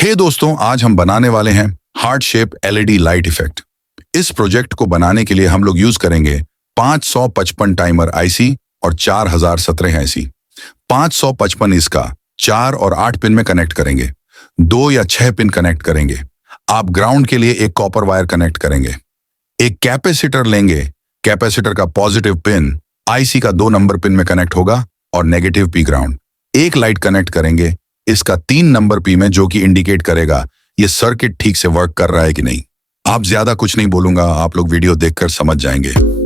हे दोस्तों, आज हम बनाने वाले हैं heart shape LED light effect. इस प्रोजेक्ट को बनाने के लिए हम लोग यूज करेंगे 555 टाइमर आईसी और 4017 आईसी। 555 इसका 4 और 8 पिन में कनेक्ट करेंगे, 2 या 6 पिन कनेक्ट करेंगे। आप ग्राउंड के लिए एक कॉपर वायर कनेक्ट करेंगे। एक कैपेसिटर लेंगे, कैपेसिटर का पॉजिटिव पिन आईसी का 2 नंबर पिन में कनेक्ट होगा और नेगेटिव पी ग्राउंड। एक लाइट कनेक्ट करेंगे इसका 3 नंबर पी में, जो कि इंडिकेट करेगा ये सर्किट ठीक से वर्क कर रहा है कि नहीं। आप ज्यादा कुछ नहीं बोलूंगा, आप लोग वीडियो देखकर समझ जाएंगे।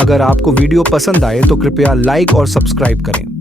अगर आपको वीडियो पसंद आए तो कृपया लाइक और सब्सक्राइब करें।